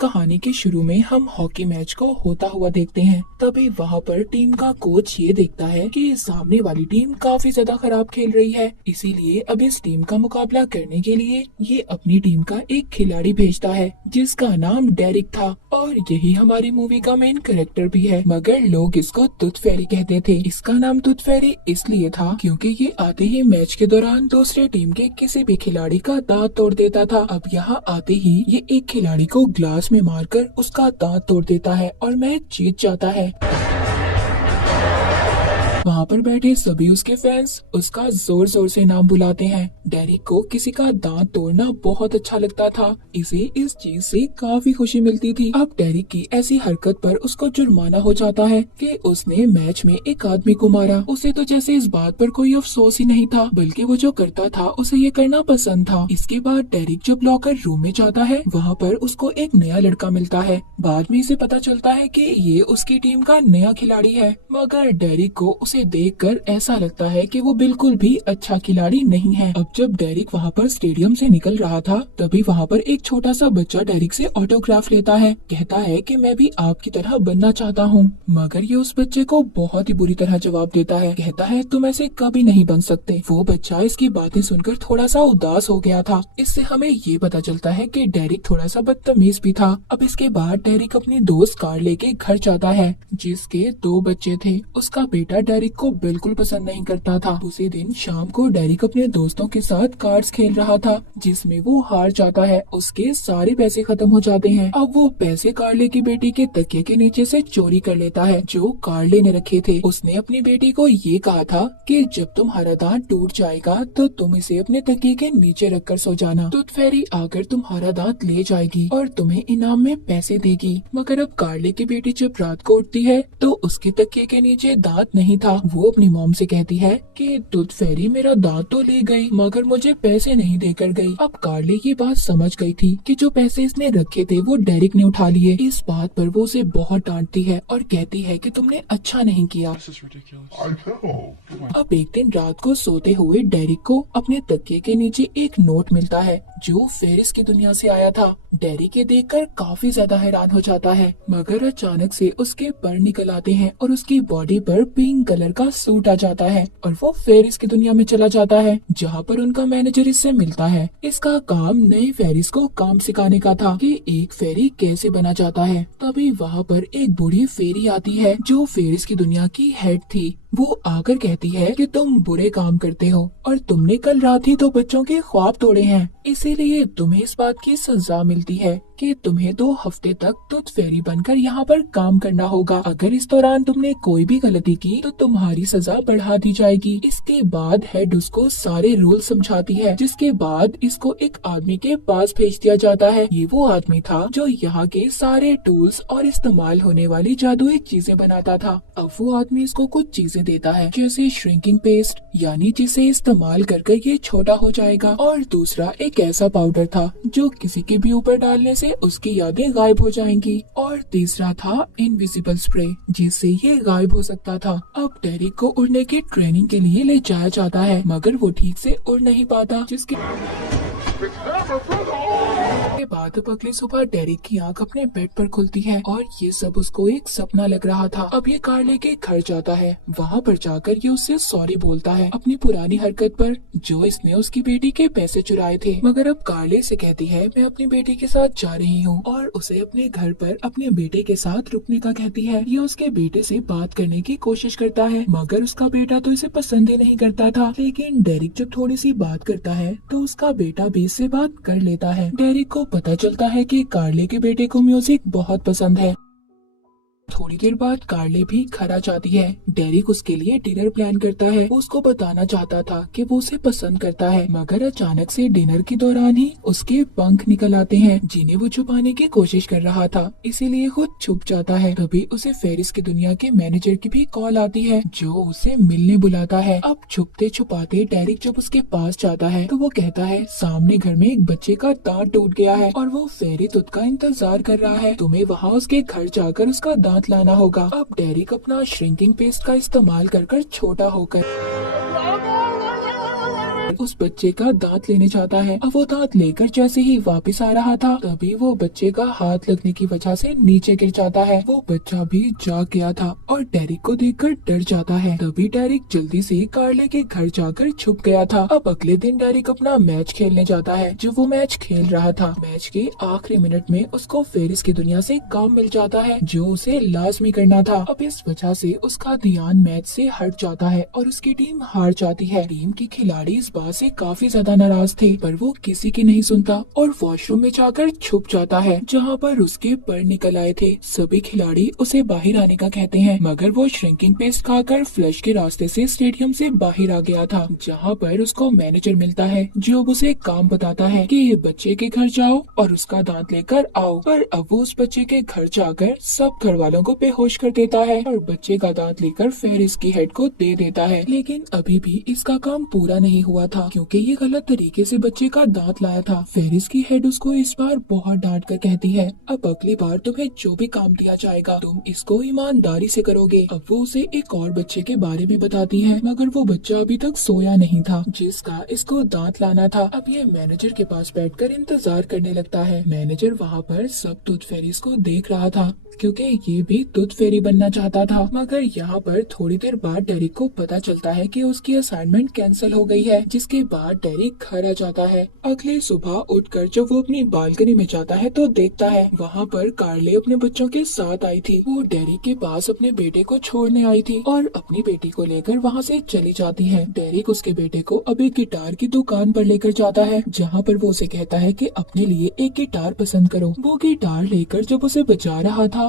कहानी के शुरू में हम हॉकी मैच को होता हुआ देखते हैं। तभी वहाँ पर टीम का कोच ये देखता है कि सामने वाली टीम काफी ज्यादा खराब खेल रही है, इसीलिए अब इस टीम का मुकाबला करने के लिए ये अपनी टीम का एक खिलाड़ी भेजता है जिसका नाम डेरिक था और यही हमारी मूवी का मेन कैरेक्टर भी है। मगर लोग इसको टूथ फेरी कहते थे। इसका नाम टूथ फेरी इसलिए था क्योंकि ये आते ही मैच के दौरान दूसरे टीम के किसी भी खिलाड़ी का दांत तोड़ देता था। अब यहाँ आते ही ये एक खिलाड़ी को ग्लास में मारकर उसका दांत तोड़ देता है और मैच जीत जाता है। वहाँ पर बैठे सभी उसके फैंस उसका जोर जोर से नाम बुलाते हैं। डेरिक को किसी का दांत तोड़ना बहुत अच्छा लगता था, इसे इस चीज से काफी खुशी मिलती थी। अब डेरिक की ऐसी हरकत पर उसको जुर्माना हो जाता है कि उसने मैच में एक आदमी को मारा। उसे तो जैसे इस बात पर कोई अफसोस ही नहीं था, बल्कि वो जो करता था उसे ये करना पसंद था। इसके बाद डेरिक जब लॉकर रूम में जाता है वहाँ पर उसको एक नया लड़का मिलता है। बाद में इसे पता चलता है कि ये उसकी टीम का नया खिलाड़ी है, मगर डेरिक को उसे देखकर ऐसा लगता है कि वो बिल्कुल भी अच्छा खिलाड़ी नहीं है। अब जब डेरिक वहाँ पर स्टेडियम से निकल रहा था तभी वहाँ पर एक छोटा सा बच्चा डेरिक से ऑटोग्राफ लेता है। कहता है कि मैं भी आपकी तरह बनना चाहता हूँ, मगर ये उस बच्चे को बहुत ही बुरी तरह जवाब देता है। कहता है तुम ऐसे कभी नहीं बन सकते। वो बच्चा इसकी बातें सुनकर थोड़ा सा उदास हो गया था। इससे हमें ये पता चलता है कि डेरिक थोड़ा सा बदतमीज भी था। अब इसके बाद डेरिक अपनी दोस्त कार लेके घर जाता है जिसके 2 बच्चे थे। उसका बेटा डेरिक को बिल्कुल पसंद नहीं करता था। उसी दिन शाम को डेरिक अपने दोस्तों के साथ कार्ड्स खेल रहा था जिसमें वो हार जाता है। उसके सारे पैसे खत्म हो जाते हैं। अब वो पैसे कार्ले की बेटी के तकिए के नीचे से चोरी कर लेता है जो कार्ले ने रखे थे। उसने अपनी बेटी को ये कहा था कि जब तुम्हारा दांत टूट जाएगा तो तुम इसे अपने तकिए के नीचे रखकर सो जाना। टूथ फेरी आकर तुम्हारा दांत ले जाएगी और तुम्हें इनाम में पैसे देगी। मगर अब कार्ले की बेटी जब रात को उठती है तो उसके तकिए के नीचे दांत नहीं था। वो अपनी मॉम से कहती है कि टूथ फेरी मेरा दांत तो ले गई मगर मुझे पैसे नहीं देकर गई। अब कार्ले ये बात समझ गई थी कि जो पैसे इसने रखे थे वो डेरिक ने उठा लिए। इस बात पर वो उसे बहुत डांटती है और कहती है कि तुमने अच्छा नहीं किया। अब एक दिन रात को सोते हुए डेरिक को अपने तकिए के नीचे एक नोट मिलता है जो फेरिस की दुनिया से आया था। डेरिक ये देखकर काफी ज्यादा हैरान हो जाता है, मगर अचानक से उसके पर निकल आते हैं और उसकी बॉडी पर पिंक कलर का सूट आ जाता है और वो फेरिस की दुनिया में चला जाता है जहाँ पर उनका मैनेजर इससे मिलता है। इसका काम नए फेरिस को काम सिखाने का था कि एक फेरी कैसे बना जाता है। तभी वहाँ पर एक बूढ़ी फेरी आती है जो फेरिस की दुनिया की हेड थी। वो आकर कहती है कि तुम बुरे काम करते हो और तुमने कल रात ही 2 बच्चों के ख्वाब तोड़े हैं, इसीलिए तुम्हें इस बात की सजा मिलती है कि तुम्हें 2 हफ्ते तक टूथ फेरी बनकर यहाँ पर काम करना होगा। अगर इस दौरान तुमने कोई भी गलती की तो तुम्हारी सजा बढ़ा दी जाएगी। इसके बाद हेड उसको सारे रूल समझाती है, जिसके बाद इसको एक आदमी के पास भेज दिया जाता है। ये वो आदमी था जो यहाँ के सारे टूल्स और इस्तेमाल होने वाली जादुई चीजें बनाता था। अब वो आदमी इसको कुछ चीजें देता है जैसे श्रिंकिंग पेस्ट, यानी जिसे इस्तेमाल कर ये छोटा हो जाएगा, और दूसरा एक ऐसा पाउडर था जो किसी के भी ऊपर डालने से उसकी यादें गायब हो जाएंगी, और तीसरा था इनविजिबल स्प्रे जिससे ये गायब हो सकता था। अब डेरिक को उड़ने की ट्रेनिंग के लिए ले जाया जाता है मगर वो ठीक से उड़ नहीं पाता, जिसके बाद अब अगली सुबह डेरिक की आंख अपने बेड पर खुलती है और ये सब उसको एक सपना लग रहा था। अब ये कार लेके घर जाता है। वहाँ पर जाकर ये उससे सॉरी बोलता है अपनी पुरानी हरकत पर जो इसने उसकी बेटी के पैसे चुराए थे। मगर अब कार्ले से कहती है मैं अपनी बेटी के साथ जा रही हूँ और उसे अपने घर पर अपने बेटे के साथ रुकने का कहती है। ये उसके बेटे से बात करने की कोशिश करता है मगर उसका बेटा तो इसे पसंद ही नहीं करता था। लेकिन डेरिक जब थोड़ी सी बात करता है तो उसका बेटा भी इससे बात कर लेता है। डेरिक को पता चलता है कि कार्ले के बेटे को म्यूजिक बहुत पसंद है। थोड़ी देर बाद कार्ले भी घर आ जाती है। डेरिक उसके लिए डिनर प्लान करता है। वो उसको बताना चाहता था कि वो उसे पसंद करता है, मगर अचानक से डिनर के दौरान ही उसके पंख निकल आते हैं जिन्हें वो छुपाने की कोशिश कर रहा था, इसीलिए खुद छुप जाता है। तभी उसे फेरिस की दुनिया के मैनेजर की भी कॉल आती है जो उसे मिलने बुलाता है। अब छुपते छुपाते डेरिक जब उसके पास जाता है तो वो कहता है सामने घर में एक बच्चे का दांत टूट गया है और वो फेरी तुद का इंतजार कर रहा है, तुम्हें वहाँ उसके घर जाकर उसका दांत लाना होगा। अब डेरिक अपना श्रिंकिंग पेस्ट का इस्तेमाल कर छोटा होकर उस बच्चे का दांत लेने जाता है। अब वो दांत लेकर जैसे ही वापस आ रहा था तभी वो बच्चे का हाथ लगने की वजह से नीचे गिर जाता है। वो बच्चा भी जाग गया था और डेरिक को देखकर डर जाता है। तभी डेरिक जल्दी से कार्ले के घर जाकर छुप गया था। अब अगले दिन डेरिक अपना मैच खेलने जाता है। जब वो मैच खेल रहा था मैच के आखिरी मिनट में उसको फेरिस की दुनिया से काम मिल जाता है जो उसे लाजमी करना था। अब इस वजह से उसका ध्यान मैच से हट जाता है और उसकी टीम हार जाती है। टीम के खिलाड़ी इस बात से काफी ज्यादा नाराज थे पर वो किसी की नहीं सुनता और वॉशरूम में जाकर छुप जाता है जहाँ पर उसके पर निकल आए थे। सभी खिलाड़ी उसे बाहर आने का कहते हैं मगर वो श्रिंकिंग पेस्ट खाकर फ्लश के रास्ते से स्टेडियम से बाहर आ गया था जहाँ पर उसको मैनेजर मिलता है जो उसे काम बताता है कि बच्चे के घर जाओ और उसका दांत लेकर आओ। पर अब वो उस बच्चे के घर जाकर सब घर वालों को बेहोश कर देता है और बच्चे का दांत लेकर फेरिस की हेड को दे देता है। लेकिन अभी भी इसका काम पूरा नहीं हुआ था क्योंकि ये गलत तरीके से बच्चे का दांत लाया था। फेरिस की हेड उसको इस बार बहुत डांट कर कहती है अब अगली बार तुम्हें जो भी काम दिया जाएगा तुम इसको ईमानदारी से करोगे। अब वो उसे एक और बच्चे के बारे में बताती है मगर वो बच्चा अभी तक सोया नहीं था जिसका इसको दांत लाना था। अब ये मैनेजर के पास बैठकर इंतजार करने लगता है। मैनेजर वहाँ पर सब टूथ फेरीज को देख रहा था क्योंकि ये भी टूथ फेरी बनना चाहता था। मगर यहाँ पर थोड़ी देर बाद डेरिक को पता चलता है कि उसकी असाइनमेंट कैंसिल हो गई है जिसके बाद डेरिक घर आ जाता है। अगले सुबह उठकर जब वो अपनी बालकनी में जाता है तो देखता है वहाँ पर कार्ले अपने बच्चों के साथ आई थी। वो डेरिक के पास अपने बेटे को छोड़ने आई थी और अपनी बेटी को लेकर वहाँ से चली जाती है। डेरिक उसके बेटे को अब एक गिटार की दुकान पर लेकर जाता है जहाँ पर वो उसे कहता है कि अपने लिए एक गिटार पसंद करो। वो गिटार लेकर जब उसे बजा रहा था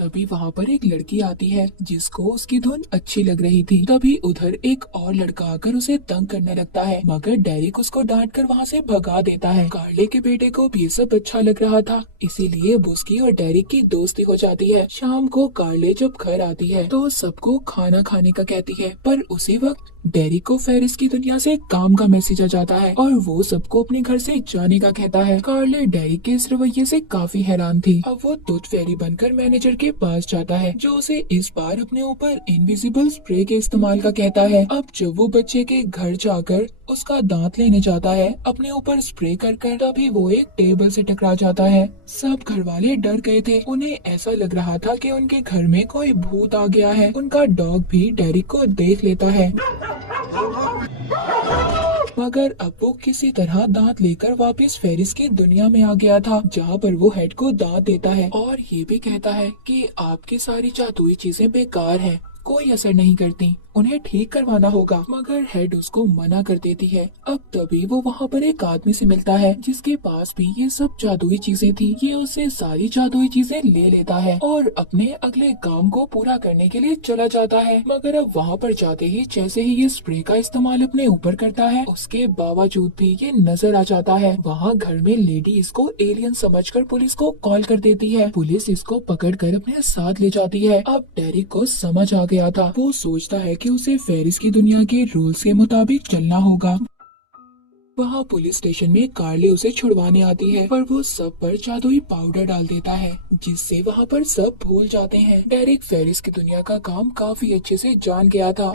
तभी वहाँ पर एक लड़की आती है जिसको उसकी धुन अच्छी लग रही थी। तभी उधर एक और लड़का आकर उसे तंग करने लगता है मगर डेरिक उसको डांट कर वहाँ से भगा देता है। कार्ले के बेटे को भी सब अच्छा लग रहा था इसीलिए उसकी और डेरिक की दोस्ती हो जाती है। शाम को कार्ले जब घर आती है तो सबको खाना खाने का कहती है पर उसी वक्त डेरिक को फेरिस की दुनिया से काम का मैसेज आ जाता है और वो सबको अपने घर से जाने का कहता है। कार्ले डेरिक के इस रवैये से काफी हैरान थी। अब वो टूथ फेरी बनकर मैनेजर के पास जाता है जो उसे इस बार अपने ऊपर इनविजिबल स्प्रे के इस्तेमाल का कहता है। अब जब वो बच्चे के घर जाकर उसका दांत लेने जाता है अपने ऊपर स्प्रे कर तभी वो एक टेबल से टकरा जाता है। सब घर वाले डर गए थे। उन्हें ऐसा लग रहा था कि उनके घर में कोई भूत आ गया है। उनका डॉग भी डेरिक को देख लेता है मगर अब वो किसी तरह दांत लेकर वापस फेरिस की दुनिया में आ गया था जहाँ पर वो हेड को दांत देता है और ये भी कहता है कि आपकी सारी जादुई चीजें बेकार हैं, कोई असर नहीं करती, उन्हें ठीक करवाना होगा। मगर हेड उसको मना कर देती है। अब तभी वो वहाँ पर एक आदमी से मिलता है जिसके पास भी ये सब जादुई चीजें थी। ये उससे सारी जादुई चीजें ले लेता है और अपने अगले काम को पूरा करने के लिए चला जाता है। मगर अब वहाँ पर जाते ही जैसे ही ये स्प्रे का इस्तेमाल अपने ऊपर करता है उसके बावजूद भी ये नजर आ जाता है। वहाँ घर में लेडी इसको एलियन समझकर पुलिस को कॉल कर देती है। पुलिस इसको पकड़कर अपने साथ ले जाती है। अब डेरिक को समझ आ गया था। वो सोचता है कि उसे फेरिस की दुनिया के रूल्स के मुताबिक चलना होगा। वहाँ पुलिस स्टेशन में कार्ले उसे छुड़वाने आती है पर वो सब पर जादुई पाउडर डाल देता है जिससे वहाँ पर सब भूल जाते हैं। डेरिक फेरिस की दुनिया का काम काफी अच्छे से जान गया था।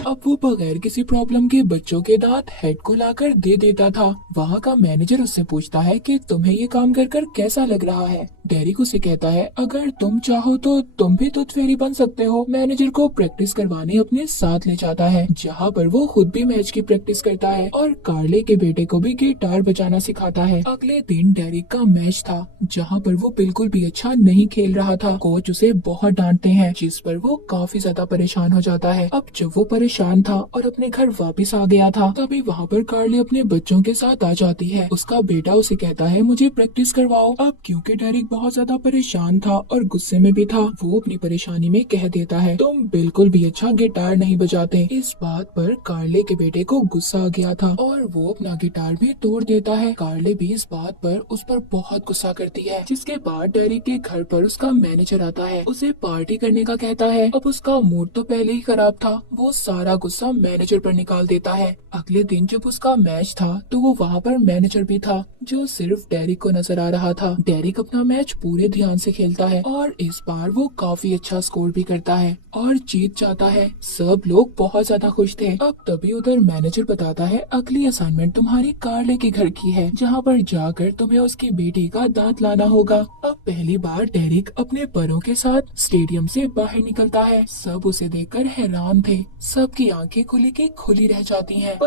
अब वो बगैर किसी प्रॉब्लम के बच्चों के दांत हेड को लाकर दे देता था। वहाँ का मैनेजर उससे पूछता है कि तुम्हें ये काम कर कैसा लग रहा है। डेरिक उसे कहता है अगर तुम चाहो तो तुम भी टूथ फेरी बन सकते हो। मैनेजर को प्रैक्टिस करवाने अपने साथ ले जाता है जहाँ पर वो खुद भी मैच की प्रैक्टिस करता है और कार्ले के बेटे को भी गिटार बजाना सिखाता है। अगले दिन डेरिक का मैच था जहाँ पर वो बिल्कुल भी अच्छा नहीं खेल रहा था। कोच उसे बहुत डांटते हैं जिस पर वो काफी ज्यादा परेशान हो जाता है। अब जब वो परेशान था और अपने घर वापस आ गया था तभी वहाँ पर कार्ले अपने बच्चों के साथ आ जाती है। उसका बेटा उसे कहता है मुझे प्रैक्टिस करवाओ। अब क्योंकि डेरिक बहुत ज्यादा परेशान था और गुस्से में भी था वो अपनी परेशानी में कह देता है तुम बिल्कुल भी अच्छा गिटार नहीं बजाते। इस बात पर कार्ले के बेटे को गुस्सा आ गया था और वो अपना गिटार भी तोड़ देता है। कार्ले भी इस बात पर उस पर बहुत गुस्सा करती है जिसके बाद डेरिक के घर पर उसका मैनेजर आता है, उसे पार्टी करने का कहता है। अब उसका मूड तो पहले ही खराब था, वो सारा सारा गुस्सा मैनेजर पर निकाल देता है। अगले दिन जब उसका मैच था तो वो वहाँ पर मैनेजर भी था जो सिर्फ डेरिक को नजर आ रहा था। डेरिक अपना मैच पूरे ध्यान से खेलता है और इस बार वो काफी अच्छा स्कोर भी करता है और जीत जाता है। सब लोग बहुत ज्यादा खुश थे। अब तभी उधर मैनेजर बताता है अगली असाइनमेंट तुम्हारी कार्ले के घर की है, जहाँ पर जाकर तुम्हें उसकी बेटी का दांत लाना होगा। अब पहली बार डेरिक अपने परों के साथ स्टेडियम से बाहर निकलता है। सब उसे देखकर हैरान थे। सबकी आंखें खुली की खुली रह जाती हैं।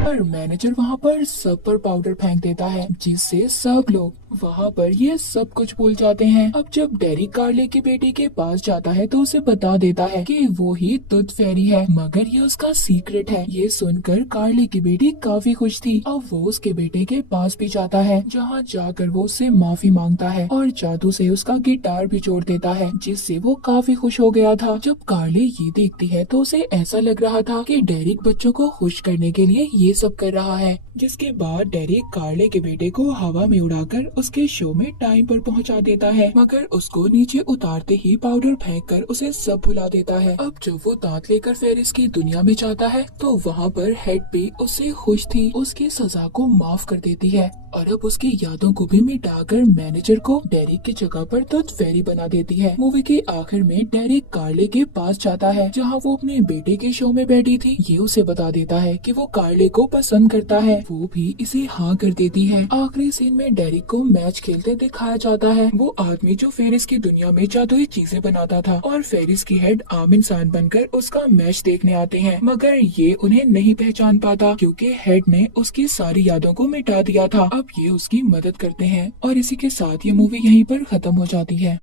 पर मैनेजर वहाँ पर सब पर पाउडर फेंक देता है, जिससे सब लोग वहाँ पर ये सब कुछ भूल जाते हैं। अब जब डेरिक कार्ले की बेटी के पास जाता है तो उसे बता देता है कि वो ही टूथ फेरी है, मगर ये उसका सीक्रेट है। ये सुनकर कार्ले की बेटी काफी खुश थी। अब वो उसके बेटे के पास भी जाता है, जहाँ जाकर वो उससे माफी मांगता है और जादू से उसका गिटार भी जोड़ देता है, जिससे वो काफी खुश हो गया था। जब कार्ले ये देखती है तो उसे ऐसा लग रहा था कि डेरिक बच्चों को खुश करने के लिए ये सब कर रहा है। जिसके बाद डेरिक कार्ले के बेटे को हवा में उड़ाकर उसके शो में टाइम पर पहुंचा देता है, मगर उसको नीचे उतारते ही पाउडर फेंककर उसे सब भुला देता है। अब जब वो दांत लेकर फेरिस की दुनिया में जाता है तो वहाँ पर हेड भी उससे खुश थी, उसकी सजा को माफ कर देती है और अब उसकी यादों को भी मिटाकर मैनेजर को डेरिक की जगह पर टूथ फेरी बना देती है। मूवी के आखिर में डेरिक कार्ले के पास जाता है, जहाँ वो अपने बेटे के शो में बैठी थी। ये उसे बता देता है कि वो कार्ले को पसंद करता है। वो भी इसे हाँ कर देती है। आखिरी सीन में डेरिक को मैच खेलते दिखाया जाता है। वो आदमी जो फेरिस की दुनिया में जादुई चीजें बनाता था और फेरिस की हेड आम इंसान बनकर उसका मैच देखने आते हैं, मगर ये उन्हें नहीं पहचान पाता क्योंकि हेड ने उसकी सारी यादों को मिटा दिया था। अब ये उसकी मदद करते हैं और इसी के साथ ये मूवी यहीं पर खत्म हो जाती है।